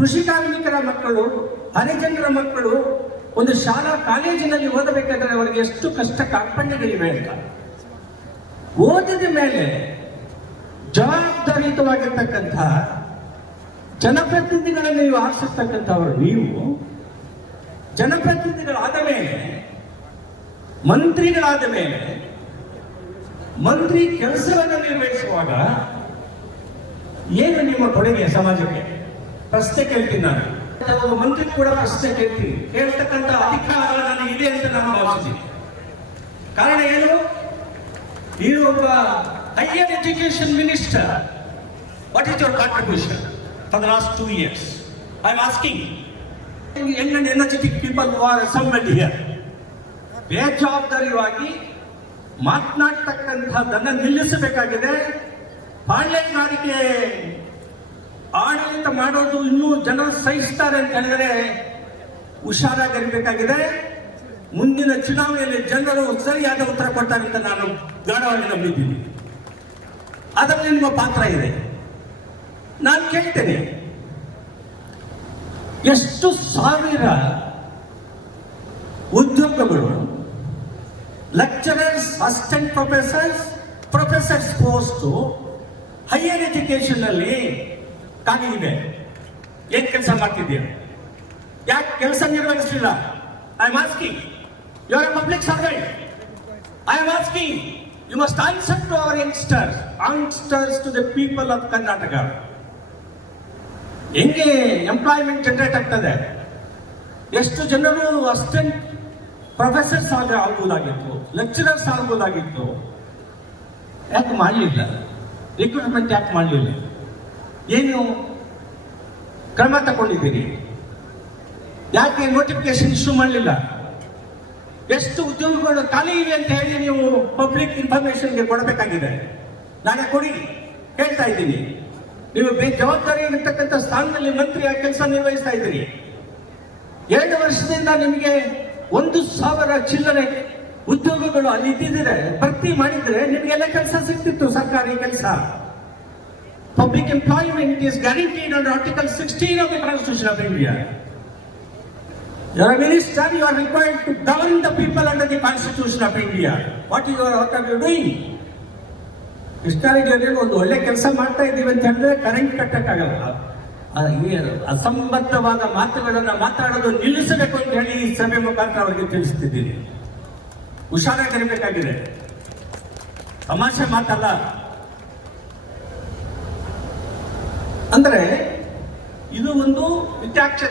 ಮಕ್ಕಳು, ಹರಿಜನರ ಮಕ್ಕಳು ಒಂದು ಶಾಲಾ ಕಾಲೇಜಿನಲ್ಲಿ ಓದಬೇಕಾದ್ರೆ ಅವರಿಗೆ ಎಷ್ಟು ಕಷ್ಟ ಕಾರ್ಪಣ್ಯಗಳಿವೆ ಅಂತ. ಓದಿದ ಮೇಲೆ ಜವಾಬ್ದಾರಿಯುತವಾಗಿರ್ತಕ್ಕಂಥ ಜನಪ್ರತಿನಿಧಿಗಳನ್ನು ನೀವು ಆರಿಸಿರ್ತಕ್ಕಂಥವರು ನೀವು. ಜನಪ್ರತಿನಿಧಿಗಳಾದ ಮೇಲೆ, ಮಂತ್ರಿಗಳಾದ ಮೇಲೆ, ಮಂತ್ರಿ ಕೆಲಸವನ್ನು ನಿರ್ವಹಿಸುವಾಗ ಏನು ನಿಮ್ಮ ಕೊಡುಗೆ ಸಮಾಜಕ್ಕೆ? ಪ್ರಶ್ನೆ ಕೇಳ್ತೀನಿ ನಾನು. ಒಬ್ಬ ಮಂತ್ರಿ ಕೂಡ ಪ್ರಶ್ನೆ ಕೇಳ್ತೀನಿ. ಕೇಳ್ತಕ್ಕಂಥ ಅಧಿಕಾರ ನನಗಿದೆ ಅಂತ ನಾನು ಭಾವಿಸ್ತೀನಿ ಕಾರಣ ಏನು? ನೀವು ಒಬ್ಬ higher education minister what is your contribution for the last two years I am asking young and energetic people are assembled here ಬೇಜವಾಬ್ದಾರಿಯಾಗಿ ಮಾತನಾಡ್ತಕ್ಕಂಥದ್ದನ್ನು ನಿಲ್ಲಿಸಬೇಕಾಗಿದೆ. ಪಾಳ್ಯಗಾರಿಕೆ ಆಡಳಿತ ಮಾಡೋದು ಇನ್ನೂ ಜನ ಸಹಿಸ್ತಾರೆ ಅಂತ ಹೇಳಿದ್ರೆ ಹುಷಾರಾಗಿರ್ಬೇಕಾಗಿದೆ. ಮುಂದಿನ ಚುನಾವಣೆಯಲ್ಲಿ ಜನರು ಸರಿಯಾದ ಉತ್ತರ ಕೊಡ್ತಾರೆ ಅಂತ ನಾನು ಗಾಢವಾಗಿ ನಂಬಿದ್ದೀನಿ. ಅದರಲ್ಲಿ ನಿಮ್ಮ ಪಾತ್ರ ಇದೆ. ನಾನು ಕೇಳ್ತೇನೆ. ಎಷ್ಟು ಸಾವಿರ ಉದ್ಯೋಗಗಳು lecturers assistant professors professors post higher education ಖಾಲಿ ಏನ್ ಕೆಲಸ ಮಾಡ್ತಿದ್ದೀಯ? ಯಾಕೆ ಕೆಲಸ ನಿರ್ವಹಿಸಲಿಲ್ಲ? I am asking you are public servant I am asking you must answer to our youngsters youngsters to the people of Karnataka ಹೆಂಗೆ ಎಂಪ್ಲಾಯ್ಮೆಂಟ್ ಜನರೇಟ್ ಆಗ್ತದೆ? ಎಷ್ಟು ಜನರು ಅಸ್ಟೆಂಟ್ ಪ್ರೊಫೆಸರ್ಸ್ ಆಗ ಆಗ್ಬೋದಾಗಿತ್ತು ಲೆಕ್ಚರರ್ಸ್ ಆಗ್ಬೋದಾಗಿತ್ತು? ಯಾಕೆ ಮಾಡಲಿಲ್ಲ? ರಿಕ್ರೂಟ್ಮೆಂಟ್ ಯಾಕೆ ಮಾಡಲಿಲ್ಲ? ಏನು ಕ್ರಮ ತಗೊಂಡಿದ್ದೀರಿ ಯಾಕೆ ನೋಟಿಫಿಕೇಶನ್ ಇಶ್ಯೂ ಮಾಡಲಿಲ್ಲ? ಎಷ್ಟು ಉದ್ಯೋಗಗಳು ಖಾಲಿ ಇವೆ ಅಂತ ಹೇಳಿ ನೀವು ಪಬ್ಲಿಕ್ ಇನ್ಫಾರ್ಮೇಶನ್ಗೆ ಕೊಡಬೇಕಾಗಿದೆ. ನಾನೇ ಕೊಡಿ, ಹೇಳ್ತಾ ಇದ್ದೀನಿ. ನೀವು ಜವಾಬ್ದಾರಿ ಇರತಕ್ಕಂಥ ಸ್ಥಾನದಲ್ಲಿ ಮಂತ್ರಿ ಕೆಲಸ ನಿರ್ವಹಿಸ್ತಾ ಇದ್ದೀರಿ. ಎರಡು ವರ್ಷದಿಂದ ನಿಮಗೆ ಒಂದು ಸಾವಿರ ಚಿಲ್ಲರೆ ಉದ್ಯೋಗಗಳು ಅಲ್ಲಿ ಇದ್ದಿದ್ರೆ ಭರ್ತಿ ಮಾಡಿದ್ರೆ ನಿಮಗೆಲ್ಲ ಕೆಲಸ ಸಿಗ್ತಿತ್ತು, ಸರ್ಕಾರಿ ಕೆಲಸ. Public employment is guaranteed under article sixteen of the constitution of India You are a minister, you are required to govern the people under the constitution of India. What is your, what are you doing? Krishnareddy ಒಂದು ಒಳ್ಳೆ ಕೆಲಸ ಮಾಡ್ತಾ ಇದ್ದೀವಿ ಅಂತ ಹೇಳಿದ್ರೆ current ಕಟ್ಟಕ್ಕಾಗಲ್ಲ ಅಸಂಬದ್ಧವಾದ ಮಾತುಗಳನ್ನು ಮಾತಾಡೋದು ನಿಲ್ಲಿಸಬೇಕು ಅಂತ ಹೇಳಿ ಈ ಸಭೆ ಮುಖಾಂತರ ಅವರಿಗೆ ತಿಳಿಸ್ತಿದ್ದೀನಿ. ಹುಷಾರಾಗಿರ್ಬೇಕಾಗಿದೆ. ತಮಾಷೆ ಮಾತಲ್ಲ. ಅಂದ್ರೆ ಇದು ಒಂದು ವಿದ್ಯಾಕ್ಷ